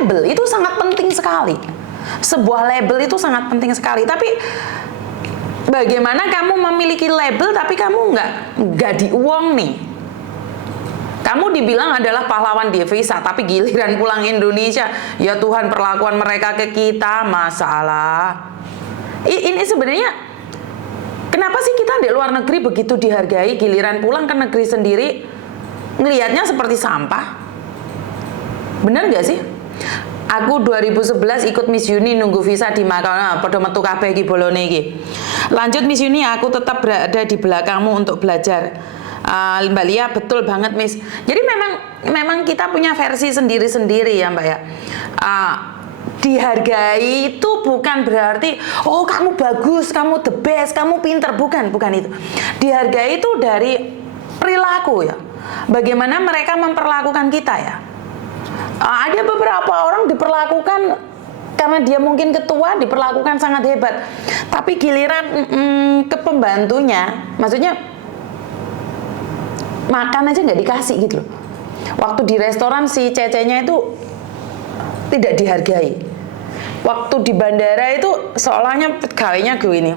label itu sangat penting sekali. Sebuah label itu sangat penting sekali. Tapi bagaimana kamu memiliki label tapi kamu nggak diuang nih? Kamu dibilang adalah pahlawan devisa, tapi giliran pulang Indonesia, ya Tuhan, perlakuan mereka ke kita masalah. Ini sebenarnya kenapa sih kita di luar negeri begitu dihargai, giliran pulang ke negeri sendiri ngelihatnya seperti sampah? Bener nggak sih? Aku 2011 ikut Miss Uni nunggu visa di Makau, pada metu kabeh iki bolone iki. Lanjut Miss Uni, aku tetap berada di belakangmu untuk belajar. Mbak Lia, betul banget Miss. Jadi memang kita punya versi sendiri-sendiri ya Mbak ya. Dihargai itu bukan berarti oh kamu bagus, kamu the best, kamu pinter, bukan itu. Dihargai itu dari perilaku ya. Bagaimana mereka memperlakukan kita ya. Ada beberapa orang diperlakukan karena dia mungkin ketua, diperlakukan sangat hebat. Tapi giliran ke pembantunya, maksudnya makan aja nggak dikasih gitu loh. Waktu di restoran si Cecenya itu tidak dihargai. Waktu di bandara itu seolahnya pegawainya gue ini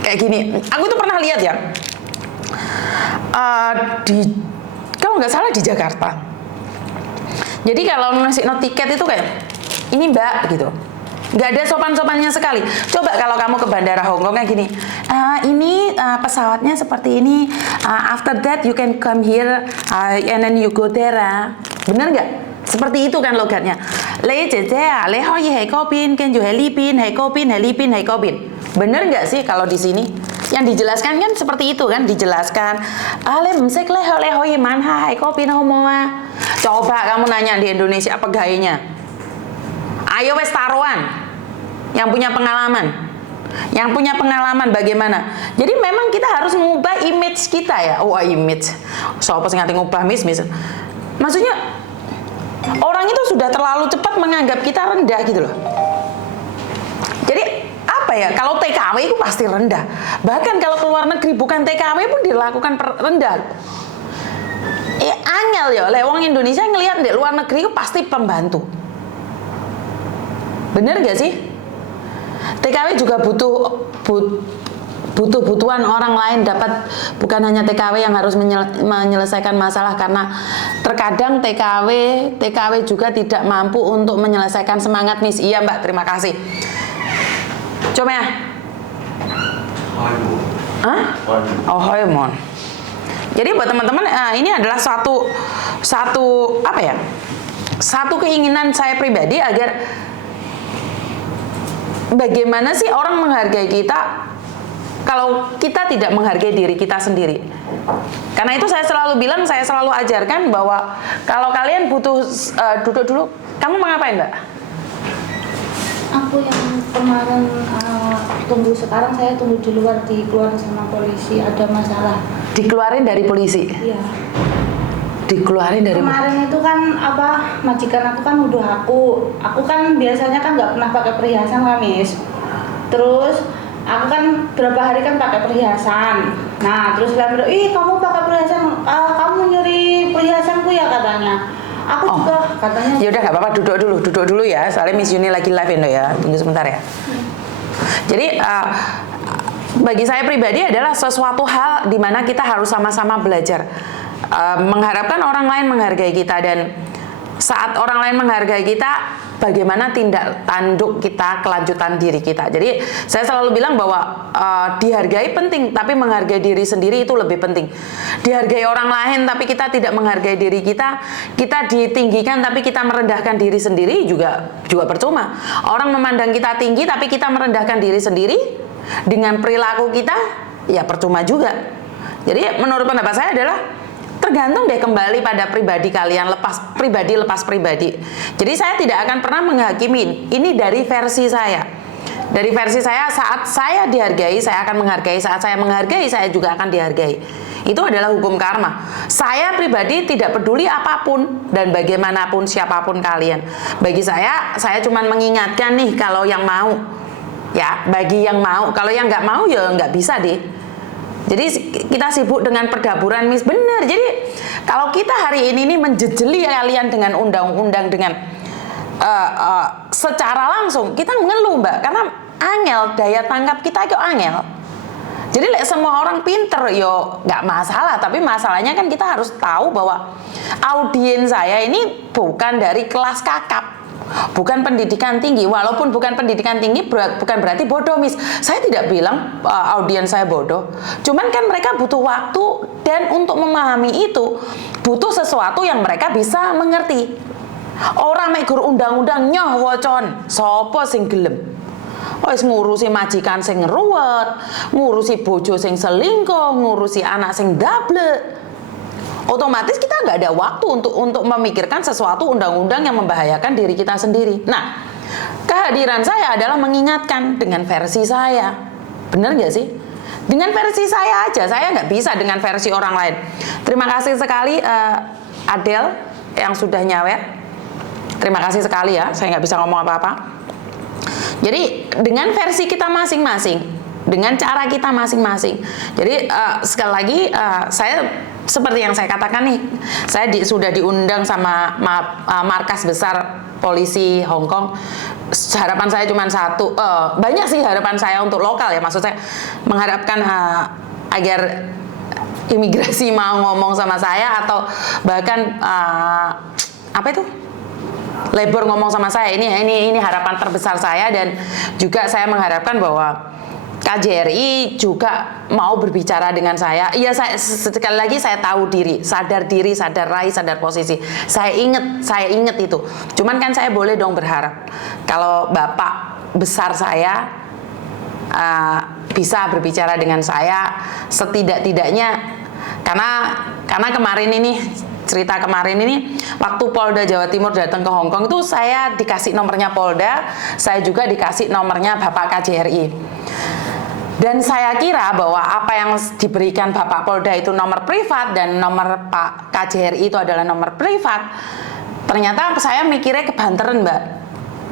kayak gini. Aku tuh pernah lihat ya, kalau nggak salah di Jakarta. Jadi kalau ngasih no tiket itu kayak ini Mbak gitu, nggak ada sopan-sopannya sekali. Coba kalau kamu ke bandara Hong Kong kayak gini, ini pesawatnya seperti ini, after that you can come here and then you go there. Bener nggak? Seperti itu kan logatnya. Le jeje le hoi hei kopin kan ju heli pin hei kopin heli pin hei kopin. Bener nggak sih kalau di sini? Yang dijelaskan kan seperti itu kan, dijelaskan. Le msek le hoi man hei kopin homoa. Coba kamu nanya di Indonesia pegawainya. Ayo wes taruhan. Yang punya pengalaman bagaimana. Jadi memang kita harus mengubah image kita ya. Wah, image. Sopo sing ngati ngubah mis. Maksudnya orang itu sudah terlalu cepat menganggap kita rendah gitu loh. Jadi apa ya? Kalau TKW itu pasti rendah. Bahkan kalau keluar negeri bukan TKW pun dilakukan rendah. Angel ya, lewong Indonesia ngelihat di luar negeri itu pasti pembantu. Bener gak sih? TKW juga butuh-butuhan orang lain, dapat bukan hanya TKW yang harus menyelesaikan masalah, karena terkadang TKW juga tidak mampu untuk menyelesaikan semangat Miss. Iya Mbak, terima kasih. Coba ya. Oh, Hoemon. Jadi buat teman-teman, ini adalah satu apa ya? Satu keinginan saya pribadi agar bagaimana sih orang menghargai kita kalau kita tidak menghargai diri kita sendiri. Karena itu saya selalu bilang, saya selalu ajarkan bahwa kalau kalian butuh duduk dulu, kamu mau ngapain Mbak? Aku yang kemarin tunggu, sekarang saya tunggu di luar, dikeluarin sama polisi, ada masalah. Dikeluarin dari polisi? Iya. Dikeluarin dari kemarin itu kan majikan aku kan nuduh aku kan biasanya kan nggak pernah pakai perhiasan kan Miss. Terus aku kan berapa hari kan pakai perhiasan. Nah terus dia bilang, ih kamu pakai perhiasan, kamu nyuri perhiasanku ya katanya. Aku juga katanya. Ya udah nggak apa-apa, duduk dulu ya. Soalnya Miss Uni lagi live ya. Tunggu sebentar ya. Jadi bagi saya pribadi adalah sesuatu hal di mana kita harus sama-sama belajar. Mengharapkan orang lain menghargai kita, dan saat orang lain menghargai kita, bagaimana tindak tanduk kita, kelanjutan diri kita. Jadi saya selalu bilang bahwa dihargai penting, tapi menghargai diri sendiri itu lebih penting. Dihargai orang lain tapi kita tidak menghargai diri kita, kita ditinggikan tapi kita merendahkan diri sendiri juga percuma. Orang memandang kita tinggi tapi kita merendahkan diri sendiri dengan perilaku kita, ya percuma juga. Jadi menurut pendapat saya adalah tergantung deh kembali pada pribadi kalian, lepas pribadi. Jadi saya tidak akan pernah menghakimi. Ini dari versi saya. Dari versi saya, saat saya dihargai, saya akan menghargai. Saat saya menghargai, saya juga akan dihargai. Itu adalah hukum karma. Saya pribadi tidak peduli apapun dan bagaimanapun siapapun kalian. Bagi saya cuma mengingatkan nih kalau yang mau. Ya, bagi yang mau. Kalau yang nggak mau ya nggak bisa deh. Jadi kita sibuk dengan perdaburan Miss, bener. Jadi kalau kita hari ini nih menjejeli kalian dengan undang-undang dengan secara langsung, kita ngeluh Mbak, karena angel, daya tangkap kita itu angel. Jadi semua orang pinter, yo nggak masalah. Tapi masalahnya kan kita harus tahu bahwa audiens saya ini bukan dari kelas kakap, bukan pendidikan tinggi. Walaupun bukan pendidikan tinggi bukan berarti bodoh Miss. Saya tidak bilang audiens saya bodoh. Cuman kan mereka butuh waktu, dan untuk memahami itu butuh sesuatu yang mereka bisa mengerti. Orang mek guru undang-undang nyoh wocon, sopo sing gelem. Wis ngurusi majikan sing ruwet, ngurusi bojo sing selingkuh, ngurusi anak sing double. Otomatis kita nggak ada waktu untuk memikirkan sesuatu undang-undang yang membahayakan diri kita sendiri. Nah, kehadiran saya adalah mengingatkan dengan versi saya. Bener nggak sih? Dengan versi saya aja, saya nggak bisa dengan versi orang lain. Terima kasih sekali Adele yang sudah nyawer. Terima kasih sekali ya, saya nggak bisa ngomong apa-apa. Jadi dengan versi kita masing-masing, dengan cara kita masing-masing. Jadi sekali lagi saya seperti yang saya katakan nih, saya sudah diundang sama markas besar polisi Hong Kong. Harapan saya cuma satu, banyak sih harapan saya untuk lokal ya, maksud saya mengharapkan agar imigrasi mau ngomong sama saya, atau bahkan apa itu? Labor ngomong sama saya, ini harapan terbesar saya. Dan juga saya mengharapkan bahwa KJRI juga mau berbicara dengan saya. Iya, sekali lagi saya tahu diri, sadar rai, sadar posisi. Saya inget itu. Cuman kan saya boleh dong berharap kalau Bapak besar saya bisa berbicara dengan saya setidak-tidaknya, karena kemarin ini, cerita kemarin ini, waktu Polda Jawa Timur datang ke Hong Kong itu saya dikasih nomornya Polda, saya juga dikasih nomornya Bapak KJRI. Dan saya kira bahwa apa yang diberikan Bapak Polda itu nomor privat dan nomor Pak KJRI itu adalah nomor privat. Ternyata saya mikirnya kebanteran Mbak.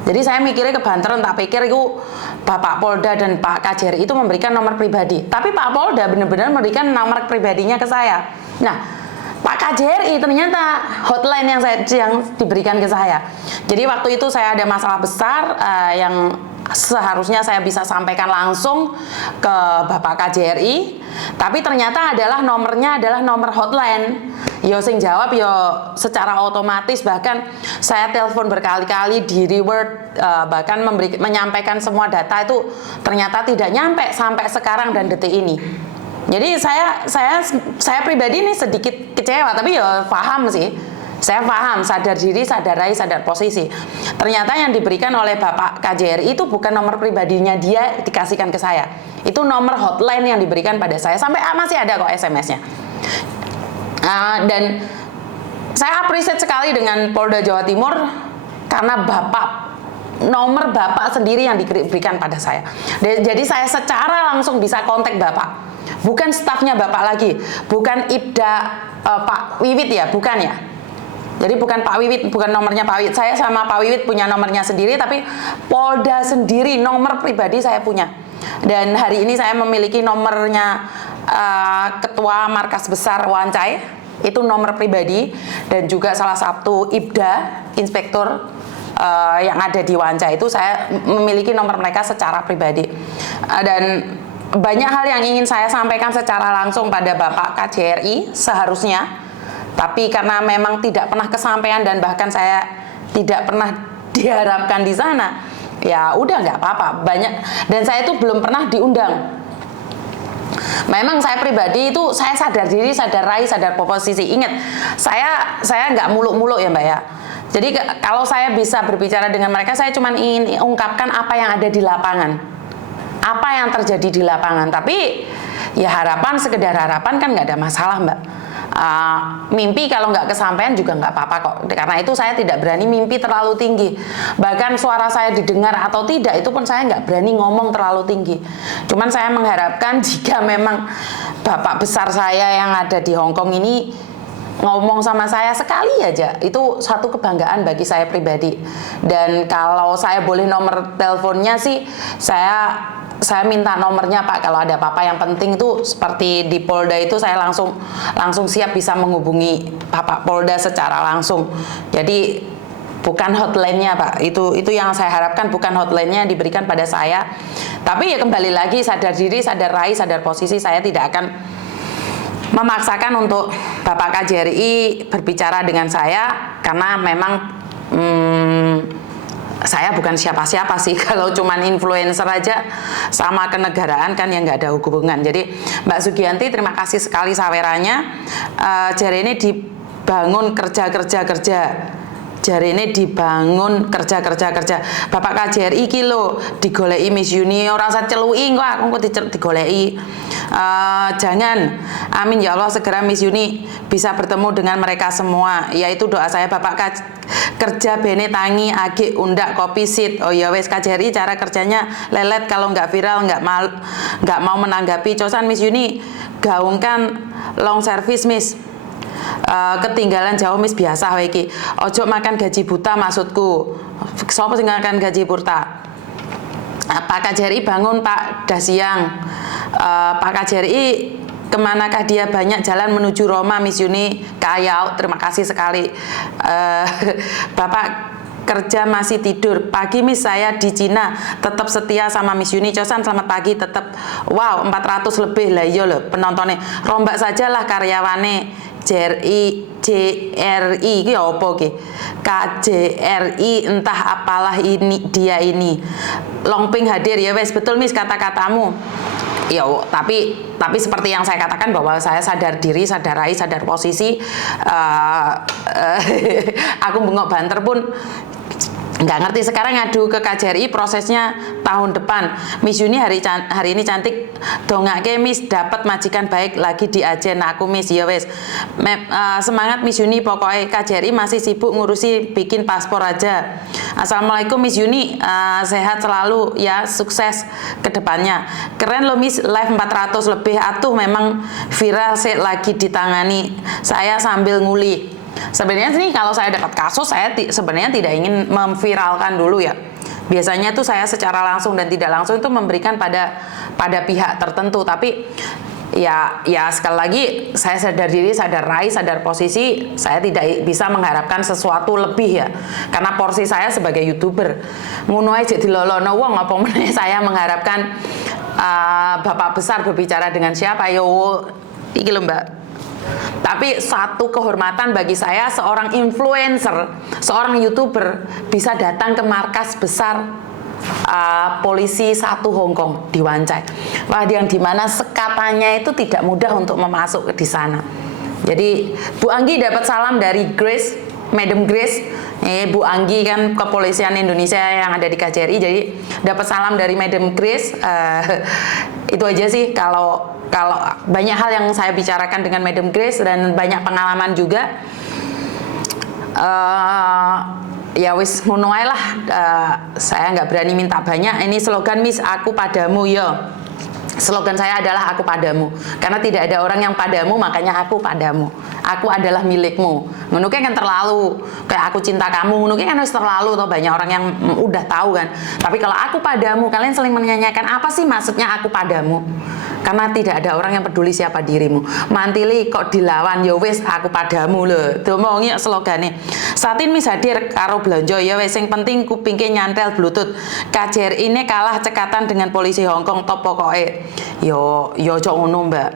Jadi saya mikirnya kebanteran, tak pikir itu Bapak Polda dan Pak KJRI itu memberikan nomor pribadi. Tapi Pak Polda benar-benar memberikan nomor pribadinya ke saya. Nah, Pak KJRI ternyata hotline yang diberikan ke saya. Jadi waktu itu saya ada masalah besar yang seharusnya saya bisa sampaikan langsung ke Bapak KJRI, tapi ternyata nomornya adalah nomor hotline. Yo sing jawab yo secara otomatis, bahkan saya telepon berkali-kali di reward, bahkan menyampaikan semua data itu ternyata tidak nyampe sampai sekarang dan detik ini. Jadi saya pribadi ini sedikit kecewa, tapi ya paham sih. Saya paham, sadar diri, sadar rai, sadar posisi. Ternyata yang diberikan oleh Bapak KJRI itu bukan nomor pribadinya dia dikasihkan ke saya. Itu nomor hotline yang diberikan pada saya. Sampai masih ada kok SMS-nya. Dan saya appreciate sekali dengan Polda Jawa Timur karena nomor Bapak sendiri yang diberikan pada saya. Jadi saya secara langsung bisa kontak Bapak. Bukan stafnya Bapak lagi, bukan Ibda Pak Wiwit ya, bukan ya. Jadi bukan Pak Wiwit, bukan nomornya Pak Wiwit. Saya sama Pak Wiwit punya nomornya sendiri, tapi Polda sendiri nomor pribadi saya punya. Dan hari ini saya memiliki nomornya Ketua Markas Besar Wancai, itu nomor pribadi, dan juga salah satu Ibda, Inspektur yang ada di Wancai itu saya memiliki nomor mereka secara pribadi. Dan banyak hal yang ingin saya sampaikan secara langsung pada Bapak KJRI seharusnya, tapi karena memang tidak pernah kesampaian dan bahkan saya tidak pernah diharapkan di sana, ya udah nggak apa-apa. Dan saya itu belum pernah diundang. Memang saya pribadi itu saya sadar diri, sadar rai, sadar posisi. Ingat, saya nggak muluk-muluk ya Mbak ya. Jadi kalau saya bisa berbicara dengan mereka, saya cuma ingin ungkapkan apa yang ada di lapangan. Apa yang terjadi di lapangan. Tapi ya sekedar harapan kan nggak ada masalah Mbak. Mimpi kalau nggak kesampaian juga nggak apa-apa kok. Karena itu saya tidak berani mimpi terlalu tinggi. Bahkan suara saya didengar atau tidak itu pun saya nggak berani ngomong terlalu tinggi. Cuman saya mengharapkan jika memang Bapak besar saya yang ada di Hong Kong ini ngomong sama saya sekali aja, itu satu kebanggaan bagi saya pribadi. Dan kalau saya boleh nomor teleponnya sih, saya saya minta nomornya Pak, kalau ada apa-apa yang penting itu seperti di Polda itu saya langsung siap bisa menghubungi Bapak Polda secara langsung. Jadi bukan hotline-nya Pak, itu yang saya harapkan, bukan hotline-nya yang diberikan pada saya. Tapi ya kembali lagi, sadar diri, sadar raih, sadar posisi, saya tidak akan memaksakan untuk Bapak KJRI berbicara dengan saya, karena memang saya bukan siapa-siapa sih. Kalau cuman influencer aja sama kenegaraan kan yang nggak ada hubungan. Jadi Mbak Sugianti, terima kasih sekali sawerannya. Jari ini dibangun kerja. Jari ini dibangun kerja. Bapak KJRI iki lho digoleki Miss Uni, ora usah celui kok aku digoleki. Jangan, amin ya Allah, segera Miss Uni bisa bertemu dengan mereka semua. Yaitu doa saya. Bapak kerja bene tangi agi undak kopi sit. Oh ya wes, KJRI cara kerjanya lelet, kalau nggak viral nggak mau menanggapi. Cosan Miss Uni gaungkan long service Miss. Ketinggalan jauh Miss, biasa wae iki. Ojo makan gaji buta maksudku. Sopo sing makan gaji buta? Pak KJRI bangun Pak, dah siang. Pak KJRI kemanakah dia, banyak jalan menuju Roma Miss Yuni Kayau, terima kasih sekali. Bapak kerja masih tidur, pagi Miss saya di Cina tetap setia sama Miss Yuni. Cosan selamat pagi tetap. Wow, 400 lebih lah iya loh penontonnya. Rombak sajalah karyawane. JRI iki apa iki? KJRI entah apalah ini dia ini. Longping hadir ya wes, betul Miss kata-katamu. Ya, tapi seperti yang saya katakan bahwa saya sadar diri, sadar raih, sadar posisi. Aku bengok banter pun nggak ngerti. Sekarang ngadu ke KJRI prosesnya tahun depan. Miss Yuni hari ini cantik, dongake Miss dapat majikan baik lagi di Ajen. Aku Miss ya wes. Semangat Miss Yuni, pokoknya KJRI masih sibuk ngurusi bikin paspor aja. Assalamualaikum Miss Yuni, sehat selalu ya, sukses ke depannya. Keren loh Miss, live 400 lebih, atuh memang viral sih lagi ditangani. Saya sambil nguli. Sebenarnya sih kalau saya dapat kasus, saya sebenarnya tidak ingin memviralkan dulu ya. Biasanya tuh saya secara langsung dan tidak langsung itu memberikan pada pihak tertentu. Tapi ya sekali lagi saya sadar diri, sadar raih, sadar posisi. Saya tidak bisa mengharapkan sesuatu lebih ya. Karena porsi saya sebagai YouTuber ngono ae jadi lolono wong, apa meneh saya mengharapkan Bapak besar berbicara dengan siapa yo iki lho Mbak. Tapi satu kehormatan bagi saya, seorang influencer, seorang YouTuber bisa datang ke markas besar polisi 1 Hong Kong di Wan Chai. Wah, yang dimana sekatannya itu tidak mudah untuk memasuk di sana. Jadi Bu Anggi dapat salam dari Grace, Madam Grace. Bu Anggi kan kepolisian Indonesia yang ada di KJRI, jadi dapat salam dari Madam Grace. Itu aja sih, kalau banyak hal yang saya bicarakan dengan Madam Grace dan banyak pengalaman juga. Ya wis ngono ae lah. Saya nggak berani minta banyak. Ini slogan Miss, aku padamu ya. Slogan saya adalah aku padamu, karena tidak ada orang yang padamu, makanya aku padamu. Aku adalah milikmu. Ngono kan terlalu kayak aku cinta kamu, ngono kan harus terlalu, toh banyak orang yang udah tahu kan. Tapi kalau aku padamu, kalian saling menyanyikan apa sih maksudnya aku padamu? Karena tidak ada orang yang peduli siapa dirimu. Mantili kok dilawan, ya wis aku padamu lho. Domongi slogane. Satin Miss hadir karo blonjo ya wis, sing penting kupingke nyantel bluetooth. KJRI ini kalah cekatan dengan polisi Hong Kong top pokoke. Yo cok ngono Mbak.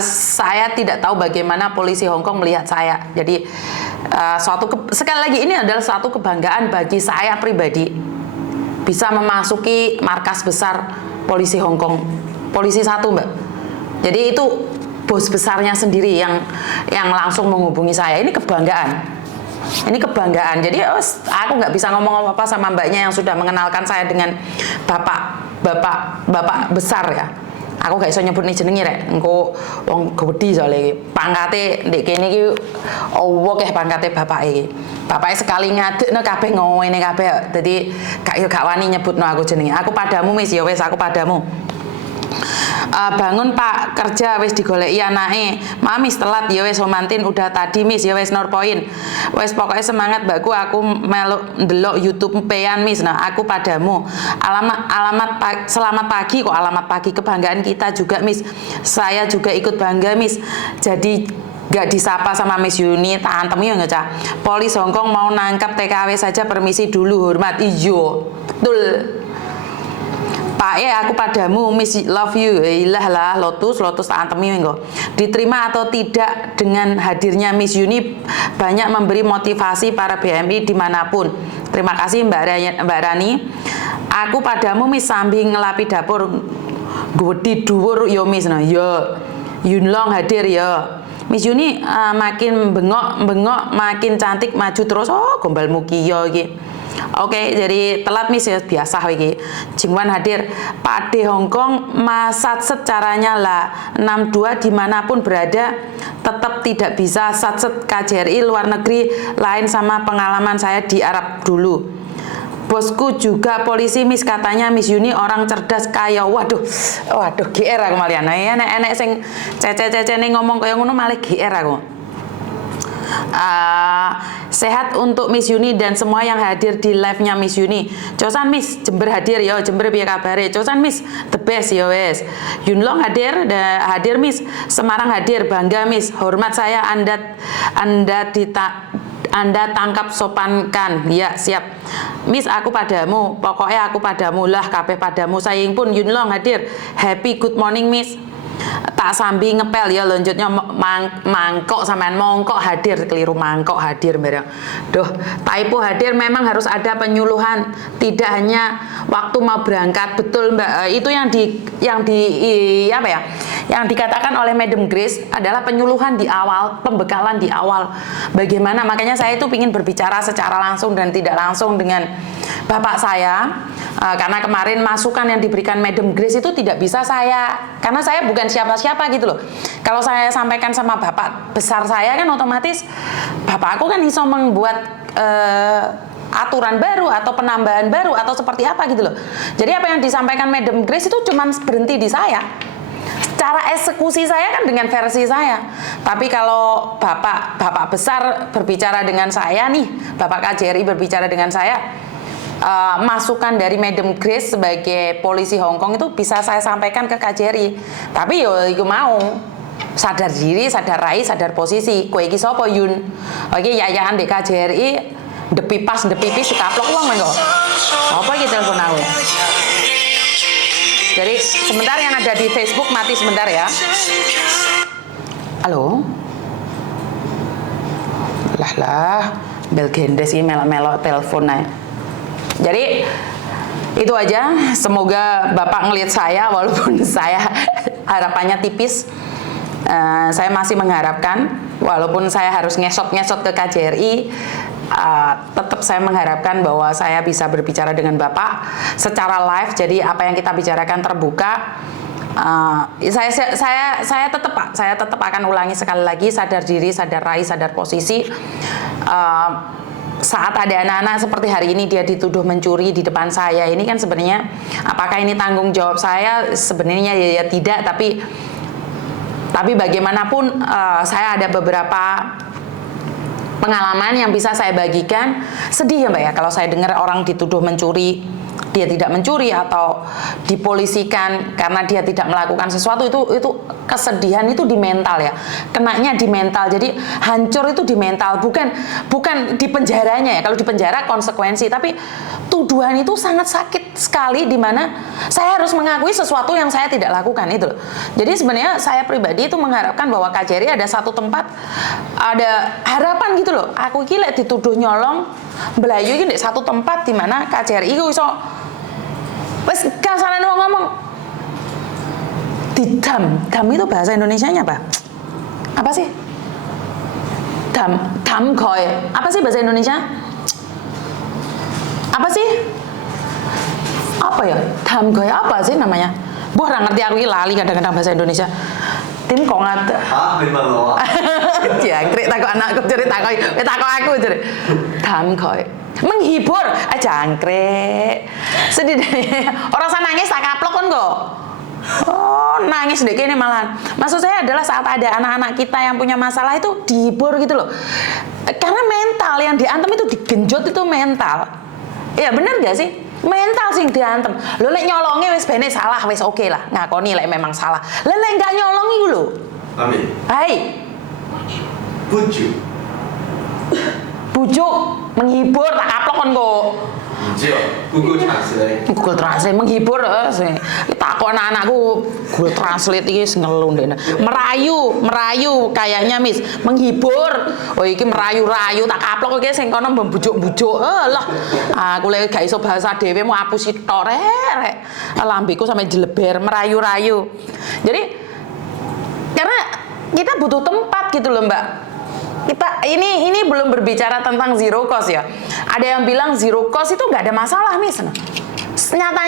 Saya tidak tahu bagaimana polisi Hong Kong melihat saya. Jadi sekali lagi ini adalah suatu kebanggaan bagi saya pribadi bisa memasuki markas besar polisi Hong Kong, polisi 1 Mbak. Jadi itu bos besarnya sendiri yang langsung menghubungi saya. Ini kebanggaan. Ini kebanggaan. Jadi aku nggak bisa ngomong apa-apa sama mbaknya yang sudah mengenalkan saya dengan bapak besar ya. Aku gak iso nyebut nih jenenge rek. Engko wong gede soalnya pangkate ndek kene iki akeh pangkate bapak iki. Bapake sekali ngadekno kabeh ngene kabeh. Dadi gak wani nyebutno aku jenenge. Aku padamu Miss ya wis, aku padamu. Bangun Pak, kerja wis digoleki anake. Mamis telat ya wis Homantin udah tadi Miss ya wis norpoin. Wis pokoknya semangat Mbakku, aku meluk ndelok YouTube pean Miss. Nah, aku padamu. Selamat pagi kok, alamat pagi kebanggaan kita juga Miss. Saya juga ikut bangga Miss. Jadi gak disapa sama Miss Yuni, tantem ya nggak Cak? Polis Hongkong mau nangkap TKW saja, permisi dulu, hormat. Iyo, betul. Pak aku padamu, Miss love you. Ilah lah, Lotus tak antemi engko. Diterima atau tidak dengan hadirnya Miss Yuni banyak memberi motivasi para BMI dimanapun. Terima kasih Mbak Rani. Aku padamu Miss sambil ngelapi dapur. Gede dhuwur yo Miss nah. Yo. Yunlong hadir ya. Miss Yuni makin bengok makin cantik maju terus. Oh, gombal mukiyo iki. Oke, jadi telat Miss ya biasa iki. Jingwan hadir. Pak D Hongkong masat caranya lah. 62 dimanapun berada tetap tidak bisa satset KJRI luar negeri lain sama pengalaman saya di Arab dulu. Bosku juga polisi Miss, katanya Miss Yuni orang cerdas kaya. Waduh GR aku malian. Enek sing cece-cece nih ngomong kaya ngono malah GR aku. Sehat untuk Miss Yuni dan semua yang hadir di live-nya Miss Yuni. Cosan Miss, Jember hadir ya, Jember piye kabare? Cosan Miss, the best ya wes. Yunlong hadir Miss. Semarang hadir, bangga Miss. Hormat saya Anda tangkap sopankan. Ya, siap. Miss, aku padamu. Pokoknya aku padamu lah, kabeh padamu. Sayang pun Yunlong hadir. Happy good morning Miss. Tak sambil ngepel ya lanjutnya mangkok sampean mongkok hadir, keliru mangkok hadir bareng. Duh, typo hadir memang harus ada penyuluhan, tidak hanya waktu mau berangkat. Betul Mbak, itu yang dikatakan oleh Madam Grace adalah penyuluhan di awal, pembekalan di awal. Bagaimana, makanya saya itu ingin berbicara secara langsung dan tidak langsung dengan Bapak saya. Karena kemarin masukan yang diberikan Madam Grace itu tidak bisa karena saya bukan siapa-siapa gitu loh. Kalau saya sampaikan sama bapak besar saya kan otomatis bapak aku kan bisa membuat aturan baru atau penambahan baru atau seperti apa gitu loh. Jadi apa yang disampaikan Madam Grace itu cuma berhenti di saya. Cara eksekusi saya kan dengan versi saya. Tapi kalau bapak besar berbicara dengan saya nih, Bapak KJRI berbicara dengan saya, masukan dari Madam Grace sebagai polisi Hongkong itu bisa saya sampaikan ke KJRI. Tapi yo iku mau sadar diri, sadar rai, sadar posisi. Kowe iki sapa Yun? Oke, yayahan di KJRI ndepipis dikaplok wong mengko. Apa iki telepon aku? Jadi sebentar yang ada di Facebook mati sebentar ya. Halo. Lah bel gendes iki melok-melok telepon ae. Jadi itu aja, semoga Bapak ngelihat saya walaupun saya harapannya tipis. Saya masih mengharapkan walaupun saya harus ngesot-ngesot ke KJRI, tetap saya mengharapkan bahwa saya bisa berbicara dengan Bapak secara live. Jadi apa yang kita bicarakan terbuka. Saya tetap akan ulangi sekali lagi, sadar diri, sadar rai, sadar posisi. Saat ada anak-anak seperti hari ini dia dituduh mencuri di depan saya, ini kan sebenarnya apakah ini tanggung jawab saya? Sebenarnya ya tidak, tapi bagaimanapun saya ada beberapa pengalaman yang bisa saya bagikan. Sedih ya Mbak ya kalau saya dengar orang dituduh mencuri, dia tidak mencuri atau dipolisikan karena dia tidak melakukan sesuatu. Itu kesedihan itu di mental ya, kenanya di mental. Jadi hancur itu di mental, bukan di penjaranya ya. Kalau di penjara konsekuensi, tapi tuduhan itu sangat sakit sekali, di mana saya harus mengakui sesuatu yang saya tidak lakukan itu loh. Jadi sebenarnya saya pribadi itu mengharapkan bahwa KJRI ada satu tempat, ada harapan gitu loh. Aku gila dituduh nyolong belayu ini di satu tempat di mana KJRI itu iso wes kasaran ngomong dam itu bahasa Indonesianya apa? Apa sih? Dam goy. Apa sih bahasa Indonesia? Apa sih? Apa ya? Dam goy apa sih namanya? Buah nggak ngerti aku lali kadang-kadang bahasa Indonesia. Tim kok nggak? Memang loh. Jangkrik takut anakku cerita takut aku cerita. Dam goy. Menghibur, jangkrik. Sedih deh. Orang sana nangis tak kaplok kan kok. Oh, nangis deh ini malahan. Maksud saya adalah saat ada anak-anak kita yang punya masalah itu dihibur gitu loh. Karena mental yang diantem itu digenjot itu mental. Ya bener gak sih? Mental sih diantem. Lo lek nyolongi wis bene salah wis oke lah. Ngakoni lek memang salah. Lek gak nyolongi lho. Amin. Hai. Bujuk. Bujuk menghibur tak kaplok kon kok. Bujuk. Google Translate. Google Translate menghibur sih. Takon anakku Google Translate iki ngelun deh. Merayu kayaknya Miss. Menghibur. Oh iki merayu-rayu tak kaplok iki sing kono membujuk-bujuk. Lah aku lek gak iso bahasa dhewe mau hapus tok rek. Lambeku sampe jeleber merayu-rayu. Jadi karena kita butuh tempat gitu loh Mbak. Kita ini belum berbicara tentang zero cost ya. Ada yang bilang zero cost itu nggak ada masalah Miss. Nyatanya